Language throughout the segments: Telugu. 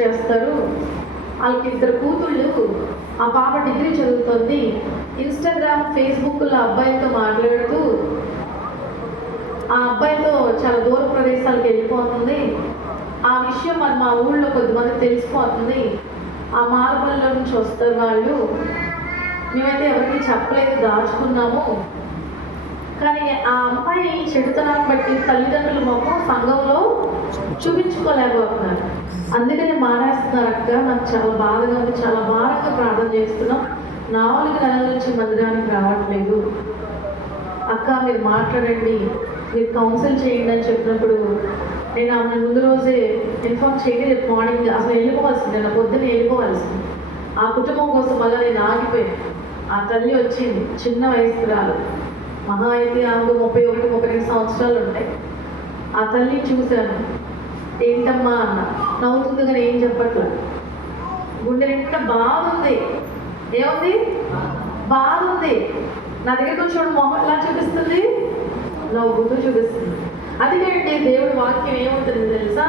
చేస్తారు. వాళ్ళకి 2 కూతుళ్ళు. ఆ పాప డిగ్రీ చదువుతుంది. ఇన్స్టాగ్రామ్, ఫేస్బుక్లో అబ్బాయితో మాట్లాడుతూ ఆ అబ్బాయితో చాలా దూర ప్రదేశాలకు వెళ్ళిపోతుంది. ఆ విషయం మరి మా ఊళ్ళో కొద్దిమంది తెలిసిపోతుంది. ఆ మార్గంలో నుంచి వస్తారు వాళ్ళు. మేమైతే ఎవరికి చెప్పలేదు, దాచుకున్నాము. కానీ ఆ అమ్మాయి చెడుతనాన్ని బట్టి తల్లిదండ్రుల మొహం సంఘంలో చూపించుకోలేకపోతున్నారు. అందుకని మానేస్తున్నారు. అక్క, నాకు చాలా బాధగా ఉంది, చాలా భారంగా ప్రార్థన చేస్తున్నాం. 4 నెలల నుంచి మందిరానికి రావట్లేదు. అక్క, మీరు మాట్లాడండి, మీరు కౌన్సిల్ చేయండి అని చెప్పినప్పుడు నేను ఆమె ముందు రోజే ఇన్ఫార్మ్ చేయండి, రేపు మార్నింగ్ అసలు వెళ్ళిపోవాల్సింది, నేను పొద్దున్న వెళ్ళిపోవాల్సింది. ఆ కుటుంబం కోసం వల్ల నేను ఆగిపోయాను. ఆ తల్లి వచ్చింది, చిన్న వయస్సురాలు, మహా అయితే ఆమెకు 31-32 సంవత్సరాలు ఉంటాయి. ఆ తల్లిని చూశాను. ఏంటమ్మా అన్న, నవ్వుతుంది కానీ ఏం చెప్పట్లేదు. గుండె నిండా బాగుంది. ఏముంది? బాగుంది. నా దగ్గర కొంచెం మొహం ఎలా చూపిస్తుంది? నవ్వుతూ చూపిస్తుంది. అదిగంటే దేవుడి వాక్యం ఏముంటుంది తెలుసా?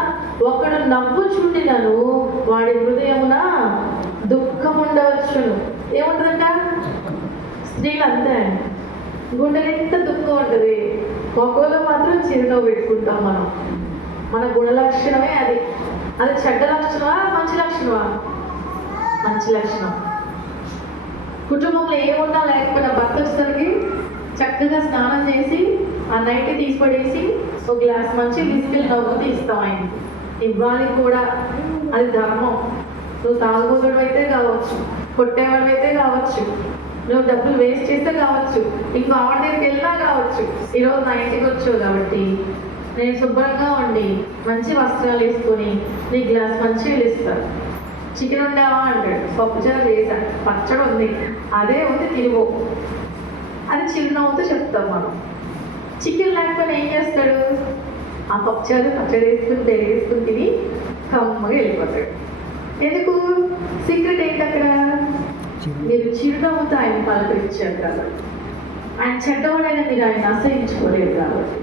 ఒకడు నవ్వుచుండినను వాడి హృదయమున దుఃఖం ఉండవచ్చును. ఏముంటుందంట? స్త్రీలు అంతే, గుండె నిండా దుఃఖం ఉంటుంది. ఒక్కోలో మాత్రం చిరునవ్వు పెట్టుకుంటాం మనం. మన గుణ లక్షణమే అది. అది చెడ్డ లక్షణమా, మంచి లక్షణమా? మంచి లక్షణం. కుటుంబంలో ఏమున్నా లేకపోయినా భర్త వచ్చేసరికి చక్కగా స్నానం చేసి ఆ నైట్ తీసి పడేసి ఒక గ్లాస్ మంచి బిస్కెట్ నవ్వుతూ ఇస్తాం. ఆయనకి ఇవ్వాలి కూడా, అది ధర్మం. నువ్వు తాగుబోతుడు అయితే కావచ్చు, కొట్టేవాడు అయితే కావచ్చు, నువ్వు డబ్బులు వేస్ట్ చేస్తే కావచ్చు, ఇంకో ఆవిడ దగ్గరికి వెళ్ళినా కావచ్చు. ఈరోజు నా ఇంటికి వచ్చావు కాబట్టి నేను శుభ్రంగా ఉండి మంచి వస్త్రాలు వేసుకొని నీ గ్లాస్ మంచిగా ఇస్తాను. చికెన్ ఉండేవా అంటాడు, పప్పుచారు వేసాడు, పచ్చడి ఉంది, అదే ఉంది, తిరుగు. అది చిరునవ్వుతో చెప్తాం మనం. చికెన్ లేకపోయినా ఏం చేస్తాడు? ఆ పప్పుచారు పచ్చడి వేసుకుని వేసుకుని తిని కమ్మగా వెళ్ళిపోతాడు. ఎందుకు? సీక్రెట్ ఏంటి అక్కడ? మీరు చిరునవ్వుతో ఆయన పలకరించారు కాబట్టి. ఆయన చెడ్డవాడైనా మీరు ఆయన ఆశ్రయించుకోలేదు కాబట్టి.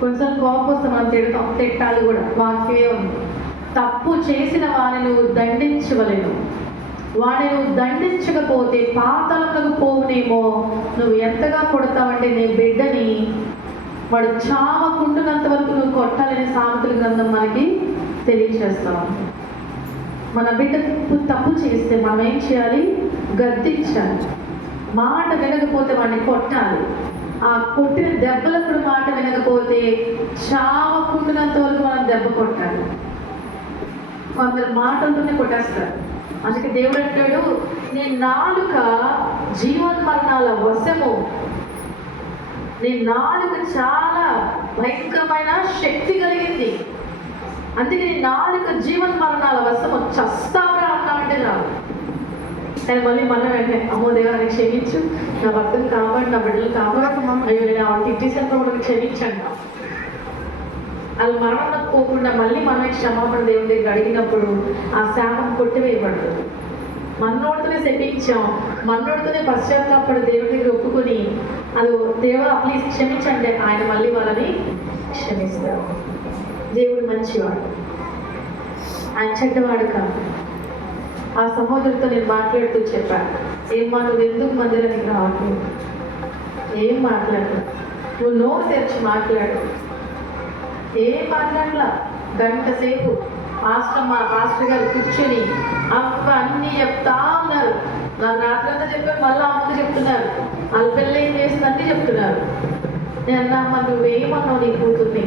కొంచెం కోపం వస్తే మనం తిడతాం, తిట్టాలి కూడా. వాక్యమే ఉంది, తప్పు చేసిన వాడిని నువ్వు దండించవలేను, వాడిని నువ్వు దండించకపోతే పాతాళములకు పోవునేమో. నువ్వు ఎంతగా కొడతావంటే నీ బిడ్డని వాడు చావకుంటున్నంత వరకు నువ్వు కొట్టాలనే సామెతల గ్రంథం మనకి తెలియజేస్తాం. మన బిడ్డ తప్పు చేస్తే మనం ఏం చేయాలి? గద్దించాలి. మాట వినకపోతే వాడిని కొట్టాలి. ఆ కొట్టిన దెబ్బలకు మాట వినకపోతే చావకుంటున్నంత వరకు మనం దెబ్బ కొట్టాలి. కొందరు మాటలతోనే కొట్టేస్తారు. అందుకే దేవుడు అంటాడు, నీ నాలుక జీవన్మరణాల వశము. నీ నాలుక చాలా భయంకరమైన శక్తి కలిగింది. అందుకే నీ నాలుక జీవన్మరణాల వశము. చస్తావరా అన్నా అంటే రాదు. కానీ మళ్ళీ మనం వెంటనే, అమ్మో దేవుని క్షమించు, నా భర్తను కాపాడు, నా బిడ్డలు కాపాడు, అయ్యో నేను ఆవిడకి ఇచ్చేసాను కూడా క్షమించండి. వాళ్ళు మరణం పోకుండా మళ్ళీ మనమే క్షమాపణ దేవుని దగ్గర అడిగినప్పుడు ఆ శాపం కొట్టివేయబడుతుంది. మనోడితోనే శపించాం, మనోడితోనే పశ్చాత్తాపడి దేవుని దగ్గర ఒప్పుకొని అది దేవా ప్లీజ్ క్షమించండి, ఆయన మళ్ళీ వాళ్ళని క్షమిస్తారు. దేవుడు మంచివాడు, ఆయన చెడ్డవాడు కాదు. ఆ సహోదరుడితో నేను మాట్లాడుతూ చెప్పాను, ఏమ్మా నువ్వు ఎందుకు మందిరానికి రావట్లేదు? ఏం మాట్లాడు, నువ్వు నోరు తెరిచి మాట్లాడు. ఏం మాట్లాడలా. గంట సేపు మా పాస్టర్ గారు కూర్చొని అన్నీ చెప్తా ఉన్నారు. నాకు రాత్రంతా చెప్పారు, మళ్ళీ అమ్మకు చెప్తున్నారు, వాళ్ళ పిల్లలు ఏం చేసిందంటే చెప్తున్నారు. నేను అన్నా, అమ్మ నువ్వేమన్నావు నీ కూతుర్ని?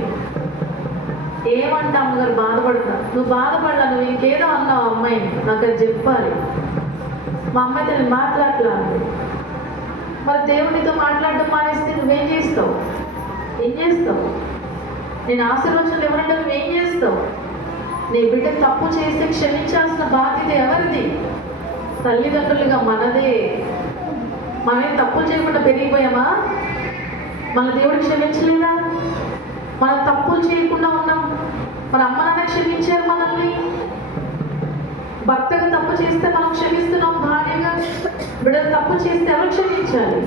ఏమంటా అమ్మగారు బాధపడుతున్నా. నువ్వు బాధపడలా, నువ్వు ఇంకేదో అన్నావు అమ్మాయిని, నాకు అది చెప్పాలి. మా అమ్మాయితో నేను మాట్లాడలేదు. మరి దేవునితో మాట్లాడడం మానేస్తే నువ్వేం చేస్తావు? ఏం చేస్తావు? నేను ఆశీర్వచనాలు ఎవరంటే నువ్వేం చేస్తావు? నీ బిడ్డ తప్పు చేస్తే క్షమించాల్సిన బాధ్యత ఎవరిది? తల్లిదండ్రులుగా మనదే. మనమే తప్పులు చేయకుండా పెరిగిపోయామా? మన దేవుడు క్షమించలేదా? మనం తప్పులు చేయకుండా ఉన్నాం. మన అమ్మ నాన్న క్షమించారు మనల్ని. భర్తగా తప్పు చేస్తే మనం క్షమిస్తున్నాం, భార్యగా. బిడ్డలు తప్పు చేస్తే ఎవరు క్షమించాలి?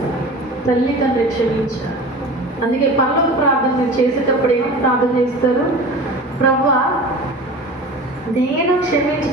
తల్లిదండ్రులు క్షమించాలి. అందుకే పరలోక ప్రార్థన మీరు చేసేటప్పుడు ఏమో ప్రార్థన చేస్తారు? ప్రభువా నేను క్షమించుచు